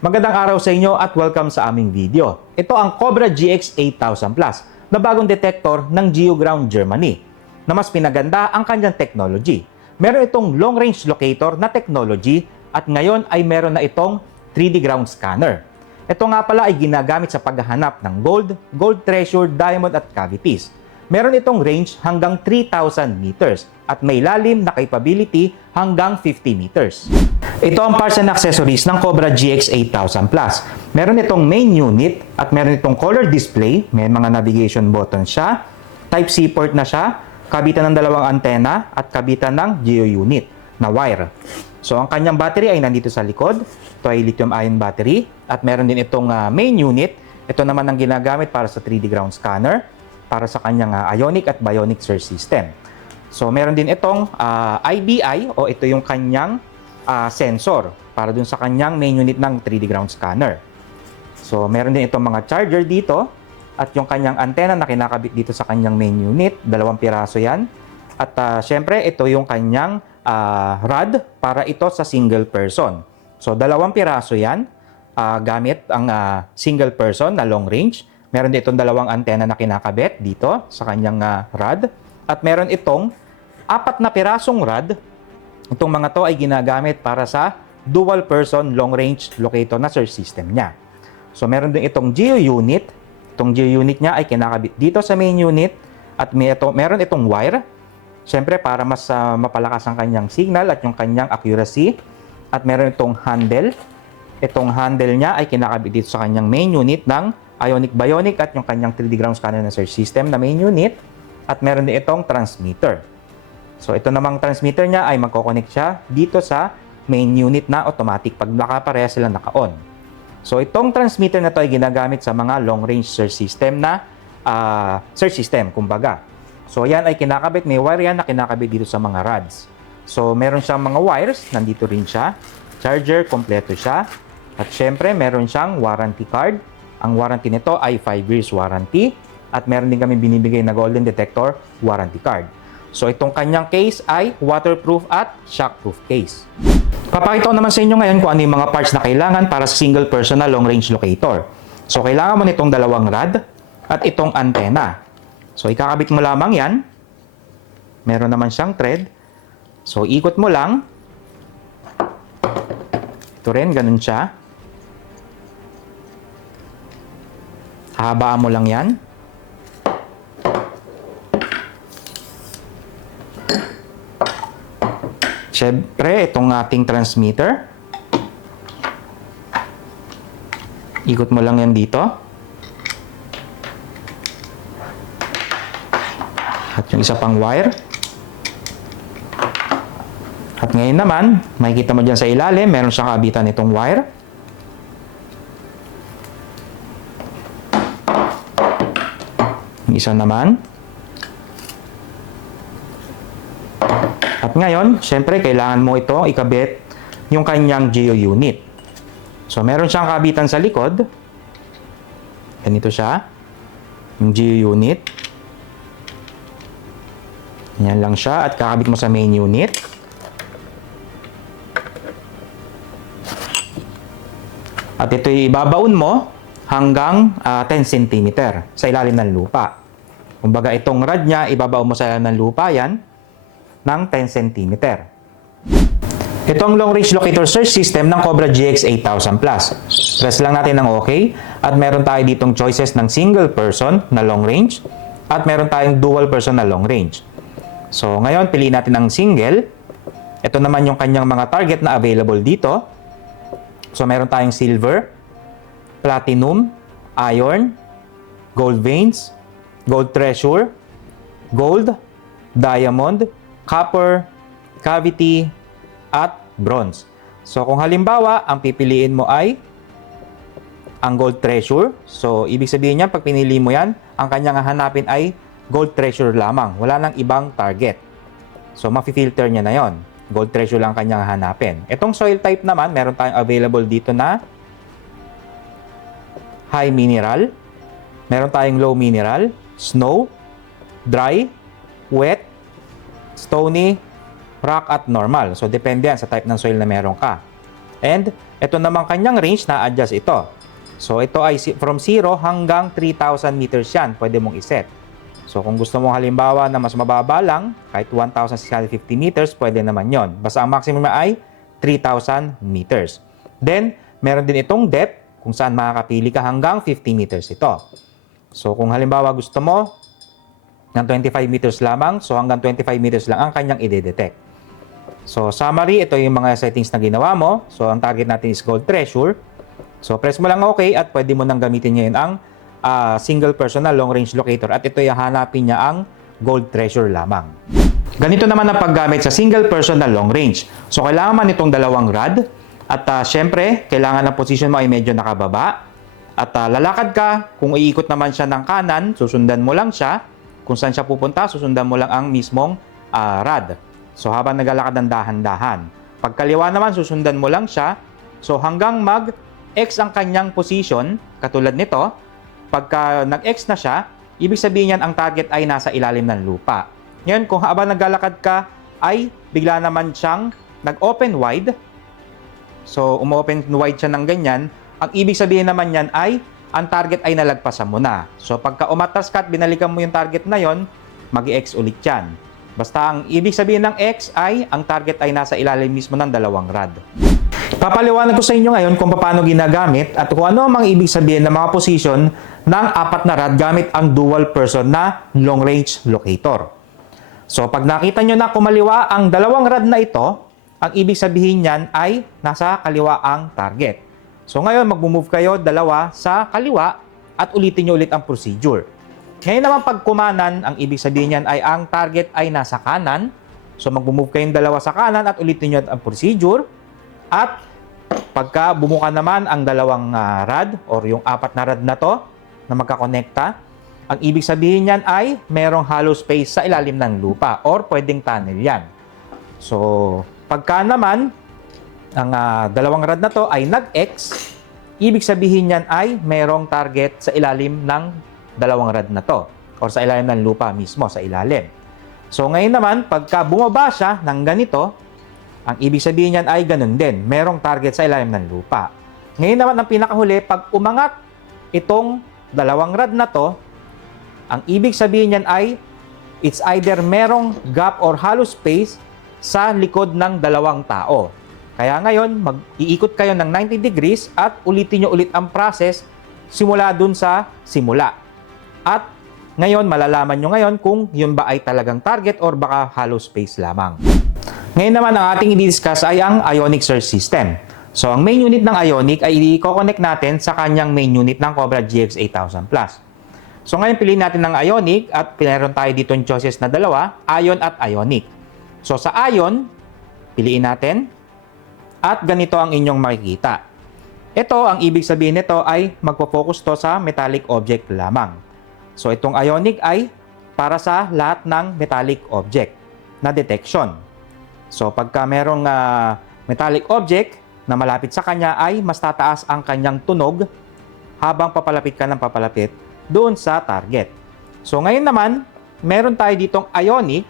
Magandang araw sa inyo at welcome sa aming video. Ito ang Cobra GX 8000 Plus na bagong detector ng GeoGround Germany na mas pinaganda ang kanyang technology. Meron itong long range locator na technology at ngayon ay meron na itong 3D ground scanner. Ito nga pala ay ginagamit sa paghahanap ng gold, gold treasure, diamond at cavities. Meron itong range hanggang 3,000 meters at may lalim na capability hanggang 50 meters. Ito ang parts and accessories ng Cobra GX 8000 Plus. Meron itong main unit at meron itong color display, may mga navigation button siya, Type-C port na siya, kabitan ng dalawang antena at kabitan ng geo unit na wire. So ang kanyang battery ay nandito sa likod. Ito ay lithium-ion battery at meron din itong ah, main unit. Ito naman ang ginagamit para sa 3D ground scanner para sa kanyang ah, ionic at bionic search system. So meron din itong ah, IBI o ito yung kanyang ah, sensor para dun sa kanyang main unit ng 3D ground scanner. So meron din itong mga charger dito at yung kanyang antenna na kinakabit dito sa kanyang main unit, dalawang piraso yan. At ah, syempre ito yung kanyang ah, rod para ito sa single person. So dalawang piraso yan ah, gamit ang ah, single person na long range. Meron din itong dalawang antenna na kinakabit dito sa kanyang ah, rod. At meron itong apat na pirasong rod Itong mga to ay ginagamit para sa dual person long range locator na search system niya. So meron din itong geo unit. Itong geo unit niya ay kinakabit dito sa main unit at may ito, meron itong wire. Siyempre para mas ah, mapalakas ang kanyang signal at yung kanyang accuracy. At meron itong handle. Itong handle niya ay kinakabit dito sa kanyang main unit ng Ionic Bionic at yung kanyang 3D ground scanner na search system na main unit. At meron din itong transmitter. So ito namang transmitter niya ay magkoconnect siya dito sa main unit na automatic pag nakapareha sila naka-on. So itong transmitter na to ay ginagamit sa mga long range search system na ah, search system kumbaga. So yan ay kinakabit, may wire yan na kinakabit dito sa mga rods. So meron siyang mga wires, nandito rin siya. Charger, kompleto siya. At syempre meron siyang warranty card. Ang warranty nito ay 5 years warranty. At meron din kami binibigay na golden detector warranty card. So itong kanyang case ay waterproof at shockproof case. Papakita ko naman sa inyo ngayon kung ano yung mga parts na kailangan para sa single person na long range locator. So kailangan mo nitong dalawang rod at itong antena. So ikakabit mo lamang yan. Meron naman siyang thread. So ikot mo lang. Ito rin, ganun siya. Hahabaan mo lang yan. Siyempre, itong ating transmitter. Ikot mo lang yan dito. At yung isa pang wire. At ngayon naman, makikita mo dyan sa ilalim, meron siyang kabitan itong wire. Yung isa naman. At ngayon, syempre, kailangan mo ito ikabit yung kanyang geo unit. So, meron siyang kabitan sa likod. Ganito siya. Yung geo unit. Yan lang siya. At kakabit mo sa main unit. At ito ibabaon mo hanggang ah, 10 cm sa ilalim ng lupa. Kumbaga, itong rod niya, ibabaon mo sa ilalim ng lupa yan ng 10 cm. Ito ang long range locator search system ng Cobra GX 8000 Plus. Press lang natin ng OK at meron tayo ditong choices ng single person na long range at meron tayong dual person na long range. So ngayon piliin natin ang single. Ito naman yung kanyang mga target na available dito. So meron tayong silver, platinum, iron, gold veins, gold treasure, gold, diamond, copper, cavity, at bronze. So kung halimbawa, ang pipiliin mo ay ang gold treasure. So ibig sabihin niyan, pag pinili mo yan, ang kanyang hahanapin ay gold treasure lamang. Wala nang ibang target. So mafi-filter niya na yon. Gold treasure lang kanyang hanapin. Itong soil type naman, meron tayong available dito na high mineral, meron tayong low mineral, snow, dry, wet, stony, rock at normal. So depende yan sa type ng soil na meron ka. And Ito naman kanyang range na adjust ito. So ito ay from 0 hanggang 3,000 meters yan, pwede mong iset. So kung gusto mo halimbawa na mas mababa lang, kahit 1,650 meters, pwede naman yon. Basta ang maximum ay 3,000 meters. Then, meron din itong depth kung saan makakapili ka hanggang 50 meters ito. So kung halimbawa gusto mo ng 25 meters lamang, so hanggang 25 meters lang ang kanyang ide-detect. So summary, ito yung mga settings na ginawa mo. So ang target natin is Gold Treasure. So press mo lang OK at pwede mo nang gamitin ngayon ang ah, single personal long range locator at ito yung hanapin niya ang Gold Treasure lamang. Ganito naman ang paggamit sa single personal long range. So kailangan man itong dalawang rod at ah, syempre kailangan ang position mo ay medyo nakababa at ah, lalakad ka, kung iikot naman siya ng kanan, susundan mo lang siya. Kung saan siya pupunta, susundan mo lang ang mismong ah, rod. So habang naglalakad ng dahan-dahan. Pagkaliwa naman, susundan mo lang siya. So hanggang mag-X ang kanyang position, katulad nito, pagka nag-X na siya, ibig sabihin yan ang target ay nasa ilalim ng lupa. Ngayon, kung habang naglalakad ka, ay bigla naman siyang nag-open wide, So, umopen wide siya ng ganyan. Ang ibig sabihin naman yan ay, ang target ay nalagpasan mo na. So, pagka umatras ka at binalikan mo yung target na yon, mag x ulit yan. Basta ang ibig sabihin ng X ay, ang target ay nasa ilalim mismo ng dalawang rod. Papaliwanag ko sa inyo ngayon kung paano ginagamit at kung ano ang ibig sabihin ng mga position ng apat na rod gamit ang dual person na long range locator. So pag nakita nyo na kumaliwa ang dalawang rod na ito, ang ibig sabihin niyan ay nasa kaliwa ang target. So ngayon mag-move kayo dalawa sa kaliwa at ulitin nyo ulit ang procedure. Ngayon naman pag kumanan, ang ibig sabihin niyan ay ang target ay nasa kanan. So mag-move kayong dalawa sa kanan at ulitin nyo ang procedure. At pagka bumuka naman ang dalawang ah, rod or yung apat na rod na to na magkakonekta, ang ibig sabihin niyan ay merong hollow space sa ilalim ng lupa or pwedeng tunnel yan. So, pagka naman ang ah, dalawang rod na to ay nag-X, ibig sabihin niyan ay merong target sa ilalim ng dalawang rod na to or sa ilalim ng lupa mismo, sa ilalim. So ngayon naman, pagka bumaba siya ng ganito, ang ibig sabihin niyan ay ganun din. Merong target sa ilalim ng lupa. Ngayon naman ang pinakahuli, pag umangat itong dalawang rod na to, ang ibig sabihin niyan ay it's either merong gap or hollow space sa likod ng dalawang tao. Kaya ngayon, mag-iikot kayo ng 90 degrees at ulitin nyo ulit ang process simula dun sa simula. At ngayon, malalaman nyo ngayon kung yun ba ay talagang target or baka hollow space lamang. Ngayon naman, ang ating i-discuss ay ang Ionic Search System. So, ang main unit ng Ionic ay i-connect natin sa kanyang main unit ng Cobra GX 8000 Plus. So, ngayon piliin natin ng Ionic at pinaron tayo dito yung choices na dalawa, Ion at Ionic. So, sa Ion, piliin natin at ganito ang inyong makikita. Ito, ang ibig sabihin nito ay magpo-focus to sa metallic object lamang. So itong ionic ay para sa lahat ng metallic object na detection. So pagka merong ah, metallic object na malapit sa kanya ay mas tataas ang kanyang tunog habang papalapit ka ng papalapit doon sa target. So ngayon naman, meron tayo ditong ionic.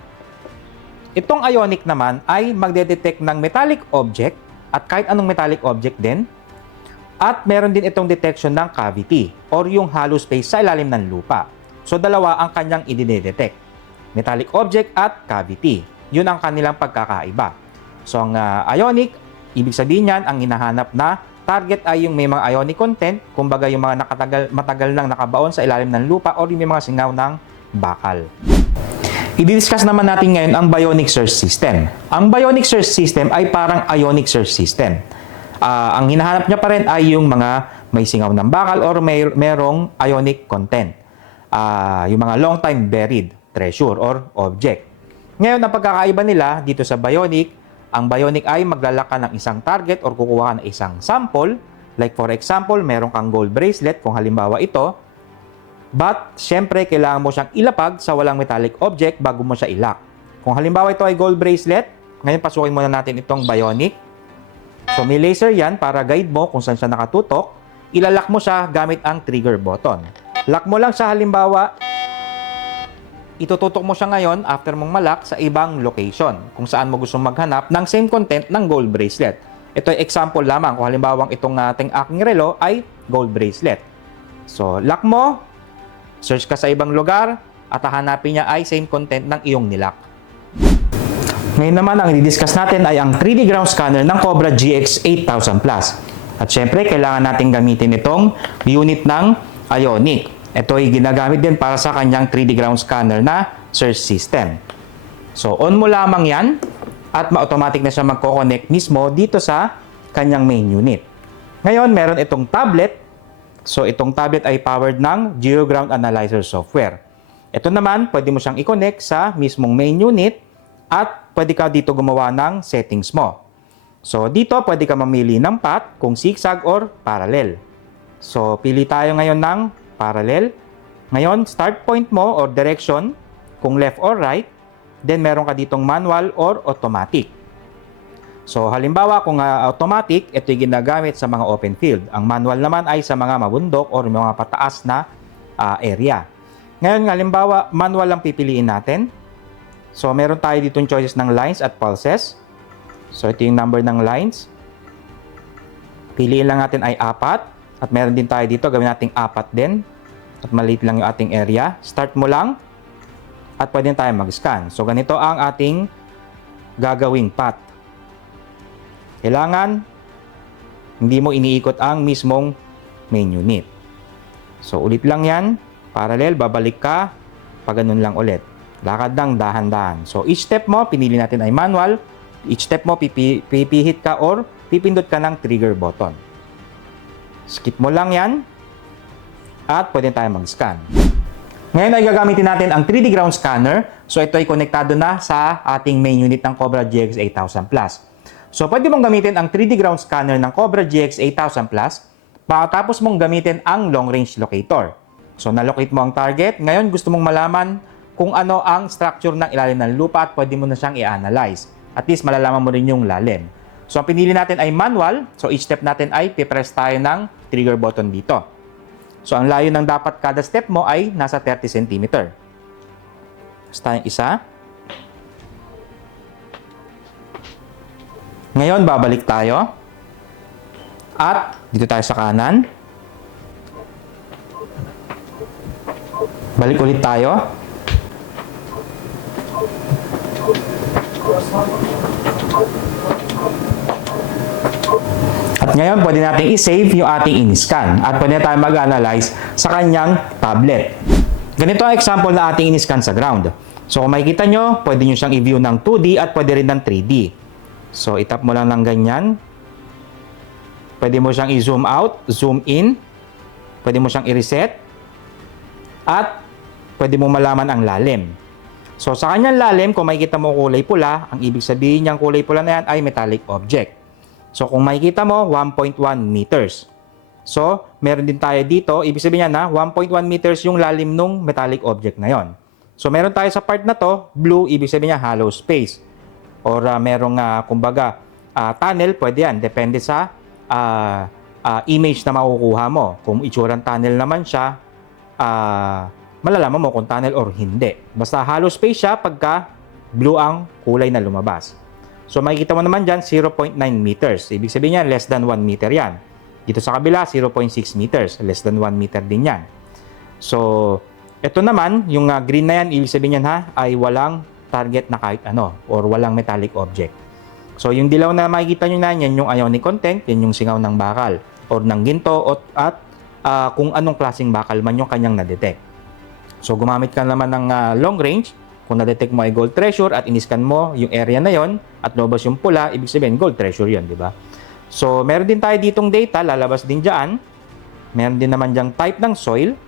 Itong ionic naman ay magde-detect ng metallic object at kahit anong metallic object din at meron din itong detection ng cavity or yung hollow space sa ilalim ng lupa. So dalawa ang kanyang idinedetect. Metallic object at cavity. Yun ang kanilang pagkakaiba. So ang ah, ionic, ibig sabihin niyan, ang hinahanap na target ay yung may mga ionic content, kumbaga yung mga nakatagal, matagal nang nakabaon sa ilalim ng lupa or yung may mga singaw ng bakal. I-discuss naman natin ngayon ang Bionic Search System. Ang Bionic Search System ay parang Ionic Search System. Ah, ang hinahanap niya pa rin ay yung mga may singaw ng bakal or may merong ionic content. Ah, yung mga long time buried treasure or object. Ngayon, ang pagkakaiba nila dito sa Bionic, ang Bionic ay maglalaka ng isang target or kukuha ng isang sample. Like for example, meron kang gold bracelet kung halimbawa ito. But, syempre, kailangan mo siyang ilapag sa walang metallic object bago mo siya ilak. Kung halimbawa ito ay gold bracelet, ngayon pasukin muna natin itong Bionic. So may laser yan para guide mo kung saan siya nakatutok. Ilalak mo siya gamit ang trigger button. Lock mo lang siya halimbawa, itututok mo siya ngayon after mong malak sa ibang location kung saan mo gusto maghanap ng same content ng gold bracelet. ito ay example lamang. Kung halimbawa itong ating aking relo ay gold bracelet. So, lock mo, search ka sa ibang lugar, at hahanapin niya ay same content ng iyong nilock. Ngayon naman, ang i-discuss natin ay ang 3D ground scanner ng Cobra GX 8000 Plus. At syempre, kailangan natin gamitin itong unit ng Ionic. Ito ay ginagamit din para sa kanyang 3D ground scanner na search system. So, on mo lamang yan at ma-automatic na siya magko-connect mismo dito sa kanyang main unit. Ngayon, meron itong tablet. So, itong tablet ay powered ng GeoGround Analyzer software. Ito naman, pwede mo siyang i-connect sa mismong main unit at pwede ka dito gumawa ng settings mo. So, dito pwede ka mamili ng path kung zigzag or parallel. So, pili tayo ngayon ng parallel. Ngayon, start point mo or direction kung left or right. Then, meron ka ditong manual or automatic. So, halimbawa, kung ah, automatic, ito yung ginagamit sa mga open field. Ang manual naman ay sa mga mabundok or mga pataas na ah, area. Ngayon, halimbawa, manual lang pipiliin natin. So, meron tayo ditong choices ng lines at pulses. So, ito yung number ng lines. Piliin lang natin ay apat. At meron din tayo dito, gawin natin apat din. At maliit lang yung ating area. Start mo lang. At pwede tayo mag-scan. So, ganito ang ating gagawing path. Kailangan, hindi mo iniikot ang mismong main unit. So, ulit lang yan. Parallel, babalik ka. Pag ganun lang ulit. Lakad ng dahan-dahan. So, each step mo, pinili natin ay manual. Each step mo, pipi, pipihit ka or pipindot ka ng trigger button. Skip mo lang yan. At pwede tayo mag-scan. Ngayon ay gagamitin natin ang 3D ground scanner. So ito ay konektado na sa ating main unit ng Cobra GX 8000 Plus. So pwede mong gamitin ang 3D ground scanner ng Cobra GX 8000 Plus pagkatapos mong gamitin ang long range locator. So na-locate mo ang target. Ngayon gusto mong malaman kung ano ang structure ng ilalim ng lupa at pwede mo na siyang i-analyze. At least malalaman mo rin yung lalim. So ang pinili natin ay manual. So each step natin ay pipress tayo ng trigger button dito. So, ang layo ng dapat kada step mo ay nasa 30 cm. Basta tayong isa. Ngayon, babalik tayo. At, dito tayo sa kanan. Balik ulit tayo. At ngayon, pwede natin i-save yung ating in-scan at pwede na tayo mag-analyze sa kanyang tablet. Ganito ang example na ating in-scan sa ground. So kung makikita nyo, pwede nyo siyang i-view ng 2D at pwede rin ng 3D. So itap mo lang ng ganyan. Pwede mo siyang i-zoom out, zoom in. Pwede mo siyang i-reset. At pwede mo malaman ang lalim. So sa kanyang lalim, kung makikita mo kulay pula, ang ibig sabihin niyang kulay pula na yan ay metallic object. So kung makikita mo, 1.1 meters. So, meron din tayo dito, ibig sabihin niya na 1.1 meters yung lalim nung metallic object na yon. So meron tayo sa part na to, blue, ibig sabihin niya hollow space. Or uh, merong, uh, kumbaga, uh, tunnel, pwede yan. Depende sa uh, uh, image na makukuha mo. Kung itsurang tunnel naman siya, uh, malalaman mo kung tunnel or hindi. Basta hollow space siya pagka blue ang kulay na lumabas. So makikita mo naman dyan, 0.9 meters. Ibig sabihin yan, less than 1 meter yan. Dito sa kabila, 0.6 meters. Less than 1 meter din yan. So, ito naman, yung uh, green na yan, ibig sabihin yan ha, ay walang target na kahit ano, or walang metallic object. So, yung dilaw na makikita nyo na, yan yung ionic content, yan yung singaw ng bakal, or ng ginto, at, at uh, kung anong klaseng bakal man yung kanyang na-detect. So, gumamit ka naman ng uh, long range, kung na-detect mo ay gold treasure at iniskan mo yung area na yon at lumabas yung pula, ibig sabihin gold treasure yon, di ba? So, meron din tayo ditong data, lalabas din dyan. Meron din naman diyang type ng soil.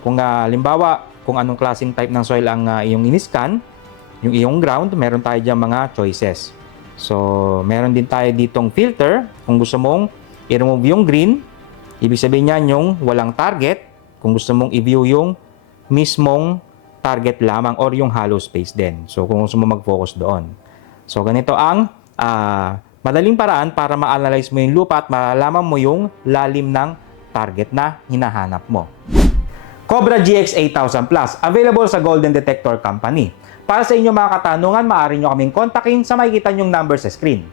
Kung uh, limbawa, kung anong klaseng type ng soil ang uh, iyong iniskan, yung iyong ground, meron tayo diyang mga choices. So, meron din tayo ditong filter. Kung gusto mong i-remove yung green, ibig sabihin niyan yung walang target. Kung gusto mong i-view yung mismong target lamang or yung hollow space din. So kung gusto mo mag-focus doon. So ganito ang uh, madaling paraan para ma-analyze mo yung lupa at malalaman mo yung lalim ng target na hinahanap mo. Cobra GX 8000 Plus, available sa Golden Detector Company. Para sa inyong mga katanungan, maaari nyo kaming kontakin sa makikita nyong number sa screen.